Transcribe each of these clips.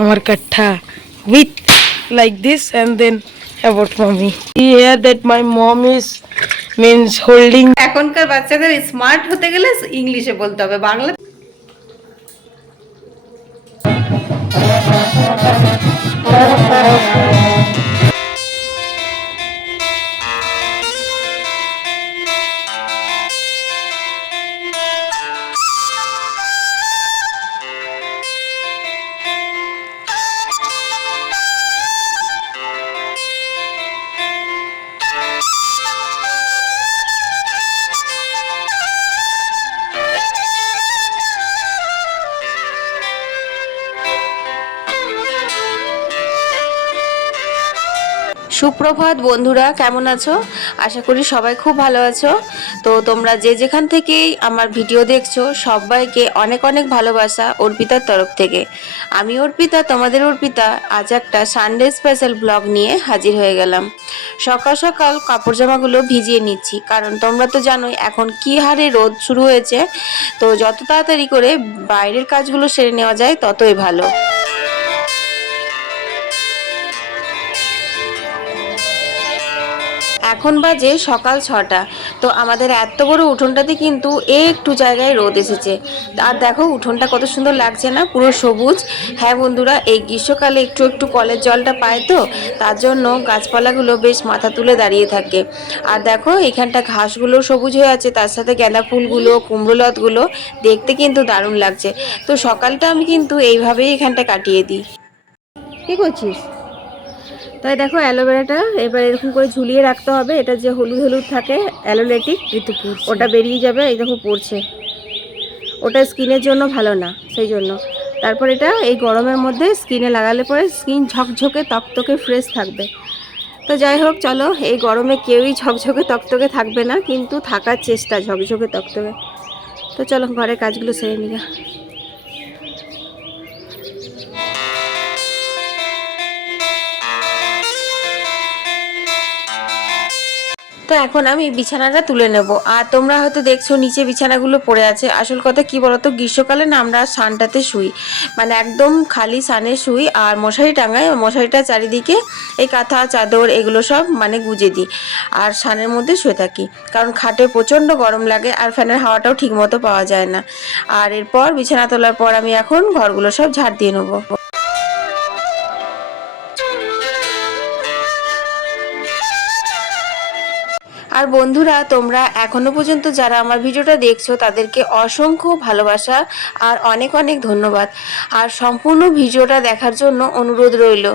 আমার কাঠা with like this and then about mummy year that my mom is means holding এখনকার বাচ্চাদের smart হতে গেলে ইংলিশে বলতে হবে, বাংলা সুপ্রভাত বন্ধুরা, কেমন আছো? আশা করি সবাই খুব ভালো আছো। তো তোমরা যে যেখান থেকেই আমার ভিডিও দেখছ, সবাইকে অনেক অনেক ভালোবাসা অর্পিতার তরফ থেকে। আমি অর্পিতা, তোমাদের অর্পিতা, আজ একটা সানডে স্পেশাল ব্লগ নিয়ে হাজির হয়ে গেলাম। সকাল সকাল কাপড় জামাগুলো ভিজিয়ে নিচ্ছি, কারণ তোমরা তো জানোই এখন কি হারে রোদ শুরু হয়েছে। তো যত তাড়াতাড়ি করে বাইরের কাজগুলো সেরে নেওয়া যায়, ততই ভালো। এখন বাজে সকাল ছটা। তো আমাদের এত বড় উঠোনটাতে কিন্তু একটু জায়গায় রোদ এসেছে। আর দেখো উঠোনটা কত সুন্দর লাগছে না? পুরো সবুজ। হ্যাঁ বন্ধুরা, এই গ্রীষ্মকালে একটু একটু কলের জলটা পায় তো, তার জন্য গাছপালাগুলো বেশ মাথা তুলে দাঁড়িয়ে থাকে। আর দেখো এখানটা ঘাসগুলো সবুজ হয়ে আছে, তার সাথে গাঁদা ফুলগুলো কুমড়োলতগুলো দেখতে কিন্তু দারুণ লাগছে। তো সকালটা আমি কিন্তু এইভাবেই এখানটা কাটিয়ে দিই। কী করছিস? তাই দেখো অ্যালোভেরাটা এবার এরকম করে ঝুলিয়ে রাখতে হবে। এটা যে হলুদ হলুদ থাকে অ্যালোলেটিক ওটা বেরিয়ে যাবে, এই দেখো পড়ছে। ওটা স্কিনের জন্য ভালো না, সেই জন্য। তারপর এটা এই গরমের মধ্যে স্কিনে লাগালে পরে স্কিন ঝকঝকে, তকতকে ফ্রেশ থাকবে। তো যাই হোক, চলো, এই গরমে কেউই ঝকঝকে, তকতকে থাকবে না, কিন্তু থাকার চেষ্টা, ঝকঝকে, তকতকে। তো চলো, ঘরের কাজগুলো সেরে নিগা তো এখন আমি বিছানাটা তুলে নেব। আর তোমরা হয়তো দেখছ নিচে বিছানাগুলো পড়ে আছে। আসল কথা কি বলতো? গ্রীষ্মকালে না আমরা সানটাতে শুই। মানে একদম খালি সানে শুই আর মশারি টাঙাই। মশারিটা চারিদিকে এই কাঁথা, চাদর এগুলো সব মানে গুজে দিই আর সানের মধ্যে শুয়ে থাকি। কারণ খাটে প্রচণ্ড গরম লাগে আর ফ্যানের হাওয়াটাও ঠিক মতো পাওয়া যায় না। আর এরপর বিছানা তোলার পর আমি এখন ঘরগুলো সব ঝাড় দিয়ে নেব। আর বন্ধুরা, তোমরা এখনও পর্যন্ত যারা আমার ভিডিওটা দেখছ, তাদেরকে অসংখ্য ভালোবাসা আর অনেক অনেক ধন্যবাদ। আর সম্পূর্ণ ভিডিওটা দেখার জন্য অনুরোধ রইল।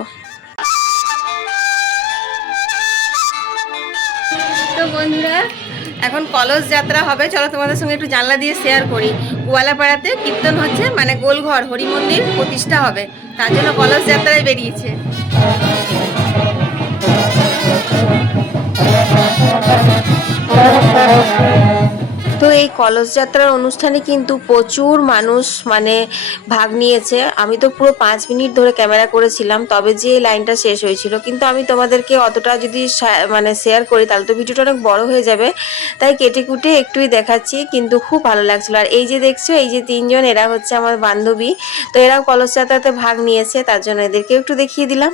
বন্ধুরা, এখন কলস যাত্রা হবে। চলো তোমাদের সঙ্গে একটু জানলা দিয়ে শেয়ার করি। গোয়ালাপাড়াতে কীর্তন হচ্ছে মানে গোলঘর হরি মন্দির প্রতিষ্ঠা হবে। তার জন্য কলস যাত্রায় বেরিয়েছে। তো এই কলস যাত্রার অনুষ্ঠানে কিন্তু প্রচুর মানুষ মানে ভাগ নিয়েছে। আমি তো পুরো পাঁচ মিনিট ধরে ক্যামেরা করেছিলাম, তবে যে লাইনটা শেষ হয়েছিল। কিন্তু আমি তোমাদেরকে অতটা যদি মানে শেয়ার করি, তাহলে তো ভিডিওটা অনেক বড় হয়ে যাবে। তাই কেটে কুটে একটুই দেখাচ্ছি, কিন্তু খুব ভালো লাগছিল। আর এই যে দেখছ, এই যে তিনজন, এরা হচ্ছে আমার বান্ধবী। তো এরাও কলস যাত্রাতে ভাগ নিয়েছে, তার জন্য এদেরকে একটু দেখিয়ে দিলাম।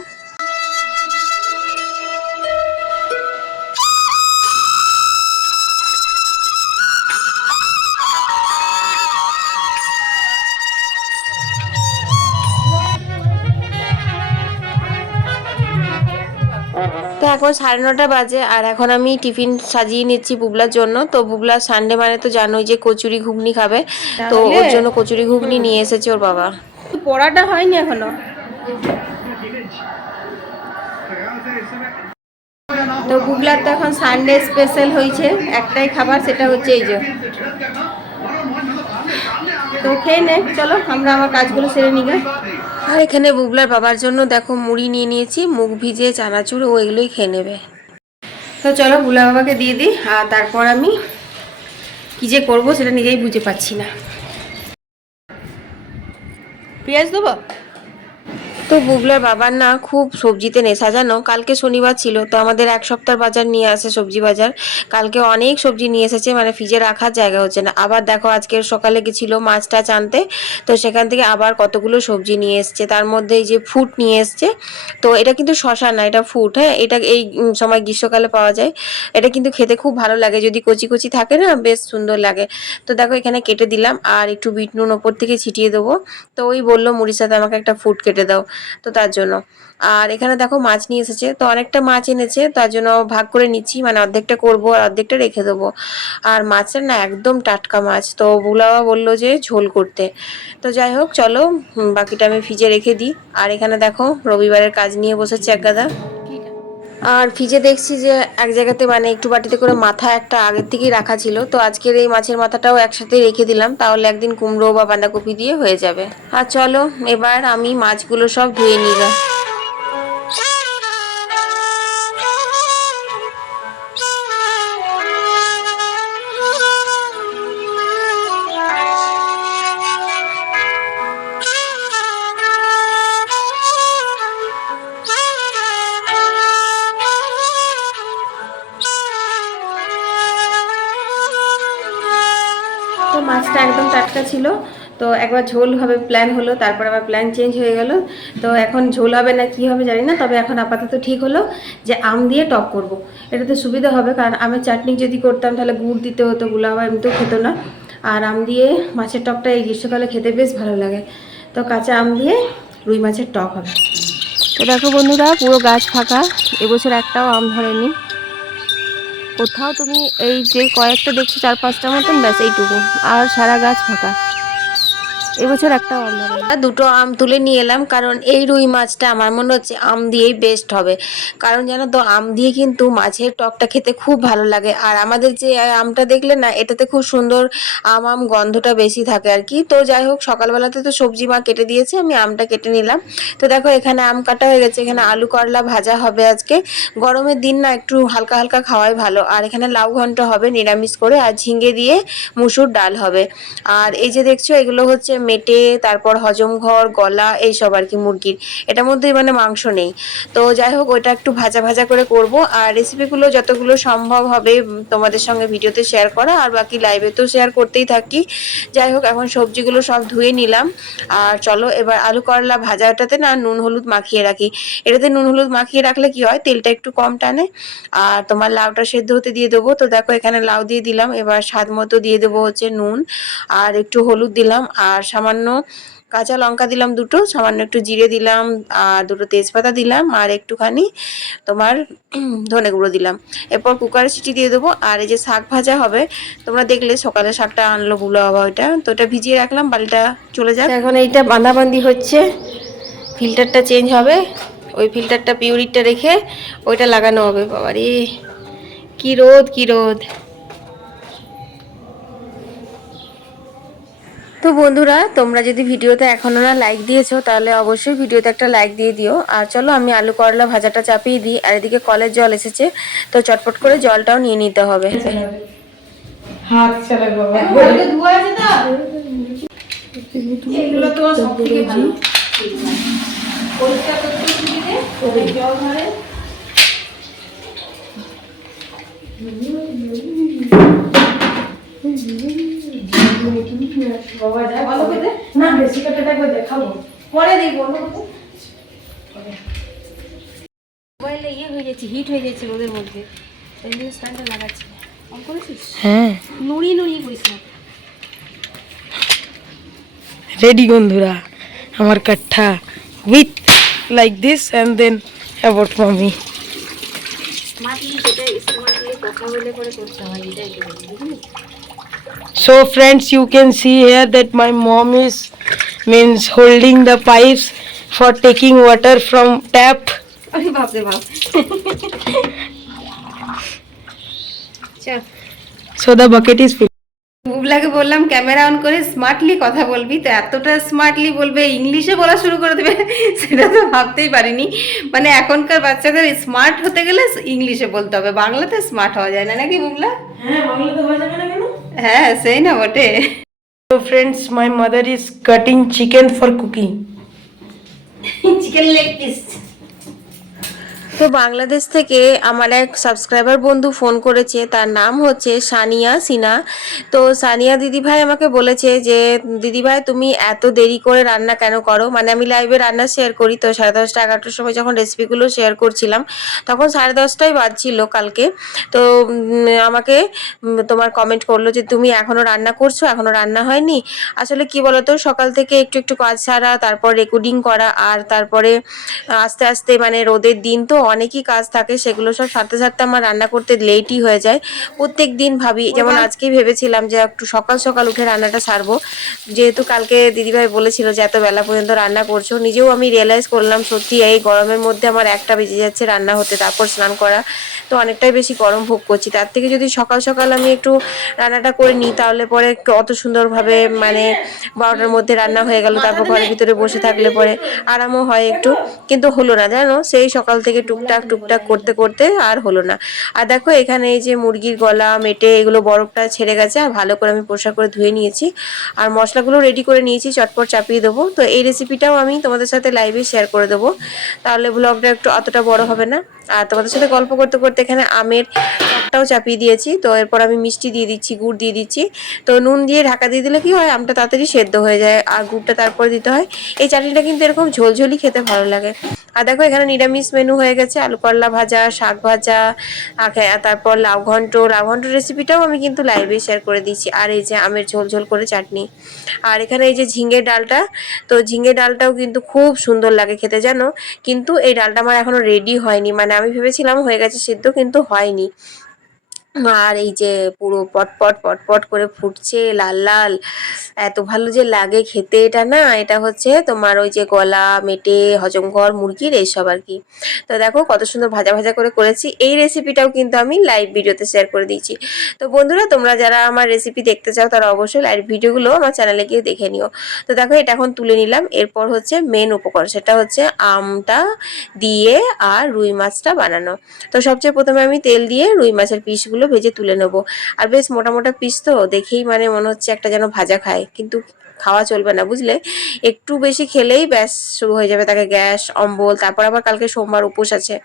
এখন সাড়ে নটা বাজে আর এখন আমি টিফিন সাজিয়ে নিচ্ছি বুবলার জন্য। তো বুবলা সানডে মানে তো জানোই যে কচুরি ঘুগনি খাবে। তো ওর জন্য কচুরি ঘুগনি নিয়ে এসেছে ওর বাবা। পড়াটা হয়নি এখনও? তো বুবলার তো এখন সানডে স্পেশাল হয়েছে। একটাই খাবার সেটা হচ্ছে এই যে। তো খেয়ে নে চলো আমরা আমার কাজগুলো সেরে নিগে আর এখানে বুবলার বাবার জন্য দেখো মুড়ি নিয়ে নিয়েছি, মুখ ভিজে, চানাচুর, ও এগুলোই খেয়ে নেবে। তো চলো বুলা বাবাকে দিয়ে দিই, আর তারপর আমি কি যে করব সেটা নিজেই বুঝে পাচ্ছি না। পেঁয়াজ দেবো? তো বুবলার বাবার না খুব সবজিতে নেশা, জানো? কালকে শনিবার ছিল, তো আমাদের এক সপ্তাহ বাজার নিয়ে আসে সবজি বাজার। কালকে অনেক সবজি নিয়ে এসেছে মানে ফ্রিজে রাখার জায়গা হচ্ছে না। আবার দেখো, আজকে সকালে গেছিল মাছ টাছ আনতে, তো সেখান থেকে আবার কতগুলো সবজি নিয়ে এসছে। তার মধ্যে এই যে ফুট নিয়ে এসছে, তো এটা কিন্তু শশা না, এটা ফুট হ্যাঁ? এটা এই সময় গ্রীষ্মকালে পাওয়া যায়। এটা কিন্তু খেতে খুব ভালো লাগে, যদি কচি কচি থাকে না, বেশ সুন্দর লাগে। তো দেখো, এখানে কেটে দিলাম, আর একটু বিট নুন ওপর থেকে ছিটিয়ে দেবো। তো ওই বলল মুড়ির সাথে আমাকে একটা ফুড কেটে দাও। তো তার জন্য। আর এখানে দেখো মাছ নিয়ে এসেছে। তো অনেকটা মাছ এনেছে, তার জন্য ভাগ করে নিচ্ছি মানে অর্ধেকটা করব আর অর্ধেকটা রেখে দেবো। আর মাছের না একদম টাটকা মাছ, তো বুলাবা বলল যে ঝোল করতে। তো যাই হোক, চলো বাকিটা আমি ফ্রিজে রেখে দিই। আর এখানে দেখো, রবিবারের কাজ নিয়ে বসেছে এক গাদা। আর ফ্রিজে দেখছি যে এক জায়গাতে মানে একটু বাটিতে করে মাথা একটা আগের থেকেই রাখা ছিল। তো আজকের এই মাছের মাথাটাও একসাথে রেখে দিলাম, তাহলে একদিন কুমড়ো বা বাঁধাকপি দিয়ে হয়ে যাবে। আর চলো, এবার আমি মাছগুলো সব ধুয়ে নিলাম। টাটকা ছিল। তো একবার ঝোল হবে প্ল্যান হলো, তারপর আবার প্ল্যান চেঞ্জ হয়ে গেল। তো এখন ঝোল হবে না, কি হবে জানি না, তবে এখন আপাতত ঠিক হলো যে আম দিয়ে টক করব। এটাতে সুবিধা হবে, কারণ আমের চাটনি যদি করতাম, তাহলে গুড় দিতে হতো গুলাবা এমনিতেও খেতো না। আর আম দিয়ে মাছের টকটা এই গ্রীষ্মকালে খেতে বেশ ভালো লাগে। তো কাঁচা আম দিয়ে রুই মাছের টক হবে। তো দেখো বন্ধুরা, পুরো গাছ ফাঁকা, এবছর একটাও আম ধরেনি। কোথাও তুমি এই যে কয়েকটা দেখছ, চার পাঁচটার মতন, ব্যাস এইটুকু। আর সারা গাছ ফাঁকা। এবছর একটা আম। দুটো আম তুলে নিয়ে এলাম, কারণ এই রুই মাছটা আমার মনে হচ্ছে আম দিয়েই বেস্ট হবে। কারণ জানো তো, আম দিয়ে কিন্তু মাছের টকটা খেতে খুব ভালো লাগে। আর আমাদের যে আমটা দেখলে না, এটাতে খুব সুন্দর আম আম গন্ধটা বেশি থাকে আর কি। তো যাই হোক, সকালবেলাতে তো সবজি মা কেটে দিয়েছে, আমি আমটা কেটে নিলাম। তো দেখো, এখানে আম কাটা হয়ে গেছে, এখানে আলু করলা ভাজা হবে আজকে। গরমের দিন না, একটু হালকা হালকা খাওয়াই ভালো। আর এখানে লাউ ঘন্ট হবে, নিরামিষ করে, আর ঝিঙ্গে দিয়ে মুসুর ডাল হবে। আর এই যে দেখছ, এগুলো হচ্ছে মেটে, তারপর হজম ঘর, গলা, এইসব আর কি মুরগির। এটার মধ্যে মানে মাংস নেই। তো যাই হোক, ওইটা একটু ভাজা ভাজা করে করব। আর রেসিপিগুলো যতগুলো সম্ভব হবে তোমাদের সঙ্গে ভিডিওতে শেয়ার করা। আর বাকি লাইভে তো শেয়ার করতেই থাকি। যাই হোক, এখন সবজিগুলো সব ধুয়ে নিলাম। আর চলো, এবার আলু করলা ভাজাটাতে না নুন, হলুদ মাখিয়ে রাখি। এটাতে নুন, হলুদ মাখিয়ে রাখলে কি হয়, তেলটা একটু কম টানে। আর তোমার লাউটা সেদ্ধ হতে দিয়ে দেবো। তো দেখো, এখানে লাউ দিয়ে দিলাম। এবার স্বাদ মতো দিয়ে দেবো হচ্ছে নুন। আর একটু হলুদ দিলাম। আর সামান্য কাঁচা লঙ্কা দিলাম দুটো, সামান্য একটু জিরে দিলাম, আর দুটো তেজপাতা দিলাম, আর একটুখানি তোমার ধনে গুঁড়ো দিলাম। এরপর কুকারে সিটি দিয়ে দেবো, আর এই যে শাক ভাজা হবে, তোমরা দেখলে সকালে শাকটা আনলো বুলো বাবা ওইটা তো ওটা ভিজিয়ে রাখলাম, বালিটা চলে যাক। এখন এইটা বাঁধাবান্ধি হচ্ছে, ফিল্টারটা চেঞ্জ হবে, ওই ফিল্টারটা পিউরিটটা রেখে ওইটা লাগানো হবে, বাবারে। কি রোদ কি রোদ। তো বন্ধুরা তোমরা যদি ভিডিওতে এখনও না লাইক দিয়েছ তাহলে অবশ্যই ভিডিওতে একটা লাইক দিয়ে দিও। আর চলো আমি আলু করলা ভাজাটা চাপিয়ে দিই। আর এদিকে কলের জল এসেছে তো চটপট করে জলটাও নিয়ে নিতে হবে। হাত চালা বাবা। এগুলো তো সব থেকে ভালো। পরিষ্কার করতে সুবিধে জল ধরে। হিট হয়ে রোদের মধ্যে হ্যাঁ রেডি বন্ধুরা, আমার কাঠা with like this and then about mummy যেটা স্মার্টলি কথা বলে করে করতে হয়, এটাই বুঝলি? So friends, you can see here that my mom is means holding the pipes for taking water from tap. So the bucket is filled. বুবলাকে বললাম camera on করে স্মার্টলি কথা বলবি? তো এতটা স্মার্টলি বলবে ইংলিশে বলা শুরু করে দেবে সেটা তো ভাবতেই পারিনি। মানে এখনকার বাচ্চাদের স্মার্ট হতে গেলে ইংলিশে বলতে হবে। বাংলাতে স্মার্ট হওয়া যায় না নাকি বুবলা হ্যাঁ সেই না বটে So friends, my mother is cutting chicken for cooking. Chicken leg piece তো বাংলাদেশ থেকে আমার এক সাবস্ক্রাইবার বন্ধু ফোন করেছে, তার নাম হচ্ছে সানিয়া সিনা। তো সানিয়া দিদিভাই আমাকে বলেছে যে, দিদিভাই, তুমি এত দেরি করে রান্না কেন করো? মানে আমি লাইভে রান্না শেয়ার করি তো, সাড়ে দশটা এগারোটার সময় যখন রেসিপিগুলো শেয়ার করছিলাম, তখন সাড়ে দশটাই বাজছিল কালকে। তো আমাকে তোমার কমেন্ট করল যে, তুমি এখনও রান্না করছ? এখনও রান্না হয়নি? আসলে কি বলতো, সকাল থেকে একটু একটু কাজ সারা, তারপর রেকর্ডিং করা, আর তারপরে আস্তে আস্তে মানে রোদের দিন তো অনেকই কাজ থাকে সেগুলো সব সারতে সারতে আমার রান্না করতে লেটই হয়ে যায়। প্রত্যেক দিন ভাবি যেমন আজকেই ভেবেছিলাম যে একটু সকাল সকাল উঠে রান্নাটা সারবো। যেহেতু কালকে দিদিভাই বলেছিল যে এত বেলা পর্যন্ত রান্না করছ নিজেও আমি রিয়েলাইজ করলাম সত্যি এই গরমের মধ্যে আমার একটা বেজে যাচ্ছে রান্না হতে তারপর স্নান করা। তো অনেকটাই বেশি গরম ভোগ করছি। তার থেকে যদি সকাল সকাল আমি একটু রান্নাটা করে নিই তাহলে পরে একটু অত সুন্দরভাবে মানে বারোটার মধ্যে রান্না হয়ে গেল তারপর ঘরের ভিতরে বসে থাকলে পরে আরামও হয় একটু। কিন্তু হলো না জানো? সেই সকাল থেকে টুকটাক টুকটাক করতে করতে আর হলো না। আর দেখো এখানে এই যে মুরগির গলা, মেটে এগুলো বরফটা ছেড়ে গেছে, আর ভালো করে আমি পোশাক করে ধুয়ে নিয়েছি। আর মশলাগুলো রেডি করে নিয়েছি, চটপট চাপিয়ে দেবো। তো এই রেসিপিটাও আমি তোমাদের সাথে লাইভে শেয়ার করে দেবো। তাহলে ব্লগটা একটু অতটা বড় হবে না। আর তোমাদের সাথে গল্প করতে করতে এখানে আমের টকটাও চাপিয়ে দিয়েছি। তো এরপর আমি মিষ্টি দিয়ে দিচ্ছি, গুড় দিয়ে দিচ্ছি। তো নুন দিয়ে ঢাকা দিয়ে দিলে কি হয়? আমটা তাড়াতাড়ি সেদ্ধ হয়ে যায়। আর গুড়টা তারপরে দিতে হয়। এই চাটনিটা কিন্তু এরকম ঝোলঝোলি খেতে ভালো লাগে। আর দেখো, এখানে নিরামিষ মেনু হয়ে গেছে, আলু করলা ভাজা, শাক ভাজা, আর তারপর লাউ ঘন্ট। লাউ ঘন্ট রেসিপিটাও আমি কিন্তু লাইভে শেয়ার করে দিচ্ছি আর এই যে আমের ঝোল ঝোল করে চাটনি। আর এখানে এই যে ঝিঙে ডালটা, তো ঝিঙে ডালটাও কিন্তু খুব সুন্দর লাগে খেতে, জানো? কিন্তু এই ডালটা আমার এখনও রেডি হয়নি। মানে আমি ভেবেছিলাম হয়ে গেছে সিদ্ধ, কিন্তু হয়নি। আর এই যে পুরো পটপট পটপট করে ফুটছে লাল লাল, এত ভালো যে লাগে খেতে এটা না, এটা হচ্ছে তোমার ওই যে গলা, মেটে হজমঘর মুরগির এইসব আর কি। তো দেখো কত সুন্দর ভাজা ভাজা করে করেছি, এই রেসিপিটাও কিন্তু আমি লাইভ ভিডিওতে শেয়ার করে দিয়েছি। তো বন্ধুরা, তোমরা যারা আমার রেসিপি দেখতে চাও, তারা অবশ্যই লাইভ ভিডিওগুলো আমার চ্যানেলে গিয়ে দেখে নিও। তো দেখো এটা এখন তুলে নিলাম, এরপর হচ্ছে মেন উপকরণ, সেটা হচ্ছে আমটা দিয়ে আর রুই মাছটা বানানো। তো সবচেয়ে প্রথমে আমি তেল দিয়ে রুই মাছের পিসগুলো ভেজে তুলে নেব। আর বেশ মোটা মোটা পিস তো, দেখেই মানে মনে হচ্ছে একটা যেন ভাজা খায়। কিন্তু খাওয়া চলবে না, বুঝলে? একটু বেশি খেলেই ব্যাস শুরু হয়ে যাবে তাকে গ্যাস, অম্বল, তারপর আবার কালকে সোমবার উপোস আছে।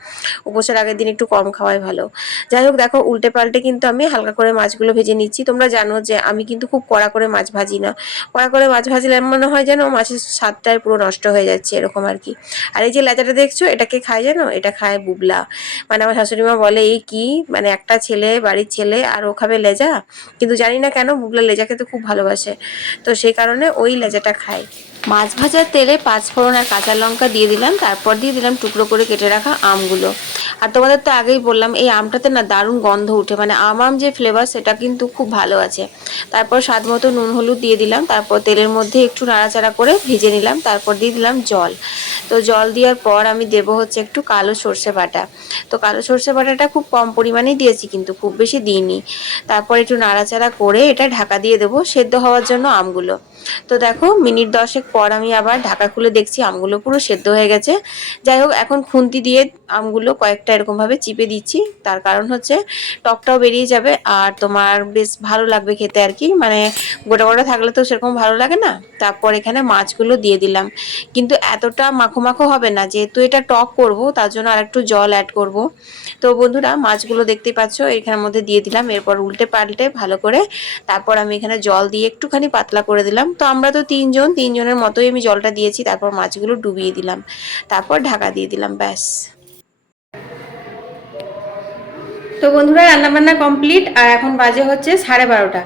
উপোসের আগের দিন একটু কম খাওয়াই ভালো। যাই হোক, দেখো, উল্টে পাল্টে কিন্তু আমি হালকা করে মাছগুলো ভেজে নিচ্ছি। তোমরা জানো যে আমি কিন্তু খুব কড়া করে মাছ ভাজি না। কড়া করে মাছ ভাজলে মনে হয় যেন মাছের স্বাদটাই পুরো নষ্ট হয়ে যাচ্ছে, এরকম আর কি। আর এই যে লেজাটা দেখছ, এটাকে খায় জানো? এটা খায় বুবলা। মানে আমার শাশুড়ি মা বলে, এই কি? মানে একটা ছেলে বাড়ির ছেলে আর ও খাবে লেজা। কিন্তু জানি না কেন বুবলা লেজা খেতে খুব ভালোবাসে। তো সেই কারণে ওই লেজাটা খায়। মাছ ভাজার তেলে পাঁচ ফোড়ন আর কাঁচা লঙ্কা দিয়ে দিলাম। তারপর দিয়ে দিলাম টুকরো করে কেটে রাখা আমগুলো। আর তোমাদের তো আগেই বললাম, এই আমটাতে না দারুণ গন্ধ উঠে মানে আম আম যে ফ্লেভার সেটা কিন্তু খুব ভালো আছে। তারপর স্বাদ মতো নুন, হলুদ দিয়ে দিলাম। তারপর তেলের মধ্যে একটু নাড়াচাড়া করে ভেজে নিলাম। তারপর দিয়ে দিলাম জল। তো জল দেওয়ার পর আমি দেবো হচ্ছে একটু কালো সর্ষে বাটা। তো কালো সর্ষে বাটাটা খুব কম পরিমাণেই দিয়েছি কিন্তু খুব বেশি দিইনি। তারপর একটু নাড়াচাড়া করে এটা ঢাকা দিয়ে দেবো, সেদ্ধ হওয়ার জন্য আমগুলো। তো দেখো, মিনিট দশেক পর আমি আবার ঢাকা খুলে দেখছি আমগুলো পুরো সেদ্ধ হয়ে গেছে। যাই হোক, এখন খুন্তি দিয়ে আমগুলো কয়েকটা এরকমভাবে চিপে দিচ্ছি। তার কারণ হচ্ছে টকটাও বেরিয়ে যাবে আর তোমার বেশ ভালো লাগবে খেতে আর কি। মানে গোটা গোটা থাকলে তো সেরকম ভালো লাগে না। তারপর এখানে মাছগুলো দিয়ে দিলাম। কিন্তু এতটা মাখো মাখো হবে না। যেহেতু এটা টক করব, তার জন্য আর একটু জল অ্যাড করব। তো বন্ধুরা, মাছগুলো দেখতেই পাচ্ছ এখানের মধ্যে দিয়ে দিলাম, এরপর উল্টে পাল্টে ভালো করে তারপর আমি এখানে জল দিয়ে একটুখানি পাতলা করে দিলাম। তো আমরা তো তিনজন, তিনজনের মতোই আমি জলটা দিয়েছি, তারপর মাছগুলো ডুবিয়ে দিলাম। তারপর ঢাকা দিয়ে দিলাম, ব্যাস। তো বন্ধুরা, রান্নাবান্না কমপ্লিট, আর এখন বাজে হচ্ছে সাড়ে বারোটা।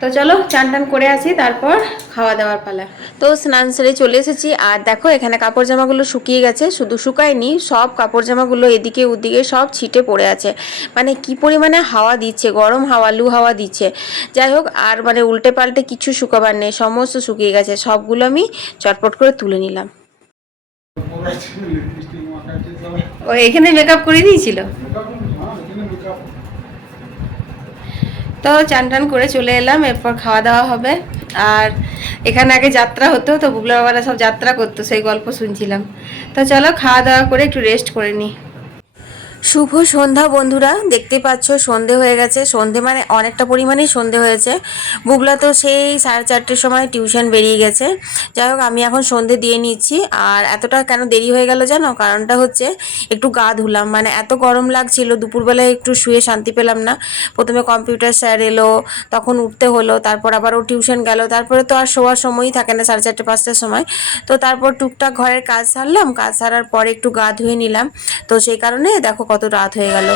তো চলো চান টান করে আসি তারপর খাওয়া দাওয়ার পালা। তো স্নান সেরে চলে এসেছি আর দেখো এখানে কাপড় জামাগুলো শুকিয়ে গেছে শুধু শুকায়নি সব কাপড় জামাগুলো এদিকে ওদিকে সব ছিটে পড়ে আছে। মানে কি পরিমাণে হাওয়া দিচ্ছে গরম হাওয়া লু হাওয়া দিচ্ছে। যাই হোক আর মানে উল্টে পাল্টে কিছু শুকাবার নেই সমস্ত শুকিয়ে গেছে সবগুলো আমি চটপট করে তুলে নিলাম। ও এখানে মেকআপ করে দিয়েছিল? তো চান টান করে চলে এলাম, এরপর খাওয়া দাওয়া হবে। আর এখানে আগে যাত্রা হতো, তো বুবলা বাবারা সব যাত্রা করতো, সেই গল্প শুনছিলাম। তো চলো খাওয়া দাওয়া করে একটু রেস্ট করে নিই শুভ সন্ধ্যা, বন্ধুরা। দেখতে পাচ্ছ, সন্ধে হয়ে গেছে। সন্ধে মানে অনেকটা পরিমাণেই সন্ধে হয়েছে। বুগলা তো সেই সাড়ে চারটের সময় টিউশন বেরিয়ে গেছে। যাই হোক, আমি এখন সন্ধে দিয়ে নিচ্ছি। আর এতটা কেন দেরি হয়ে গেল জানো? কারণটা হচ্ছে একটু গা ধুলাম। মানে এত গরম লাগছিল, দুপুরবেলায় একটু শুয়ে শান্তি পেলাম না। প্রথমে কম্পিউটার স্যার এলো, তখন উঠতে হলো, তারপর আবার ও টিউশন গেল। তারপরে তো আর শোয়ার সময়ই থাকে না, সাড়ে চারটে, পাঁচটার সময়। তো তারপর টুকটাক ঘরের কাজ সারলাম। কাজ সারার পরে একটু গা ধুয়ে নিলাম। তো সেই কারণে দেখো কত রাত হয়ে গেল।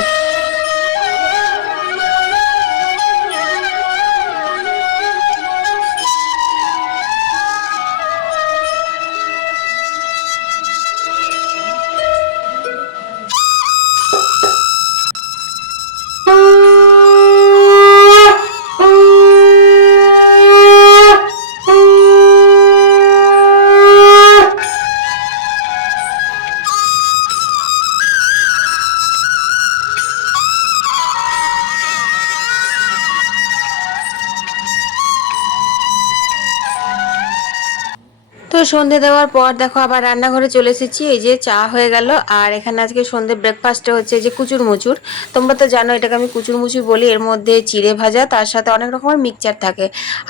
সন্ধে দেওয়ার পর দেখো আবার রান্নাঘরে চলে এসেছি। এই যে চা হয়ে গেল। আর এখানে আজকে সন্ধে ব্রেকফাস্টে হচ্ছে যে কুচুর মুচুর। তোমরা তো জানো এটাকে আমি কুচুর মুচুর বলি। এর মধ্যে চিড়ে ভাজা তার সাথে অনেক রকমের মিক্সচার থাকে।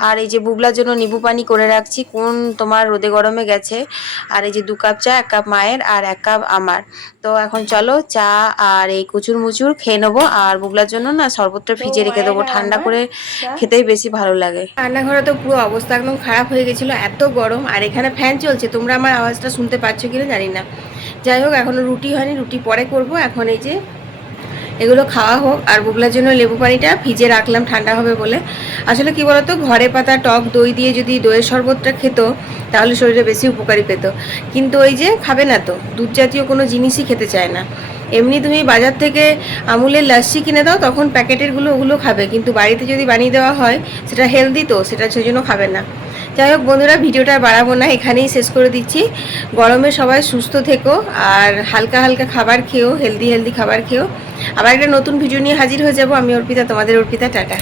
আর এই যে বুগলার জন্য নিবু পানি করে রাখছি। কোন তোমার রোদে গরমে গেছে। আর এই যে দু কাপ চা এক কাপ মায়ের আর এক কাপ আমার। তো এখন চলো চা আর এই কুচুর মুচুর খেয়ে নেব। আর বুগলার জন্য না শরবতটা ফ্রিজে রেখে দেবো। ঠান্ডা করে খেতেই বেশি ভালো লাগে। রান্নাঘরে তো পুরো অবস্থা একদম খারাপ হয়ে গেছিল। এত গরম। আর এখানে ফ্যান চলছে। তোমরা আমার আওয়াজটা শুনতে পাচ্ছ কিনা জানি না। যাই হোক এখনও রুটি হয়নি, রুটি পরে করব। এখন এই যে এগুলো খাওয়া হোক আর বুগলার জন্য লেবু পানিটা ভিজে রাখলাম, ঠান্ডা হবে বলে। আসলে কি বলতো, ঘরে পাতা, টক, দই দিয়ে যদি দইয়ের শরবতটা খেত, তাহলে শরীরে বেশি উপকারী পেত। কিন্তু ওই যে খাবে না তো, দুধ জাতীয় কোনো জিনিসই খেতে চায় না। এমনি তুমি বাজার থেকে আমুলের লাস্সি কিনে দাও, তখন প্যাকেটেরগুলো ওগুলো খাবে। কিন্তু বাড়িতে যদি বানিয়ে দেওয়া হয়, সেটা হেলদি তো, সেটা সেজন্য খাবে না। যাই হোক বন্ধুরা, ভিডিওটা বাড়াবো না, এখানেই শেষ করে দিচ্ছি। গরমে সবাই সুস্থ থেকো আর হালকা হালকা খাবার খেও হেলদি হেলদি খাবার খেও। আবার একটা নতুন ভিডিও নিয়ে হাজির হয়ে যাব। আমি অর্পিতা, তোমাদের অর্পিতা, টাটা।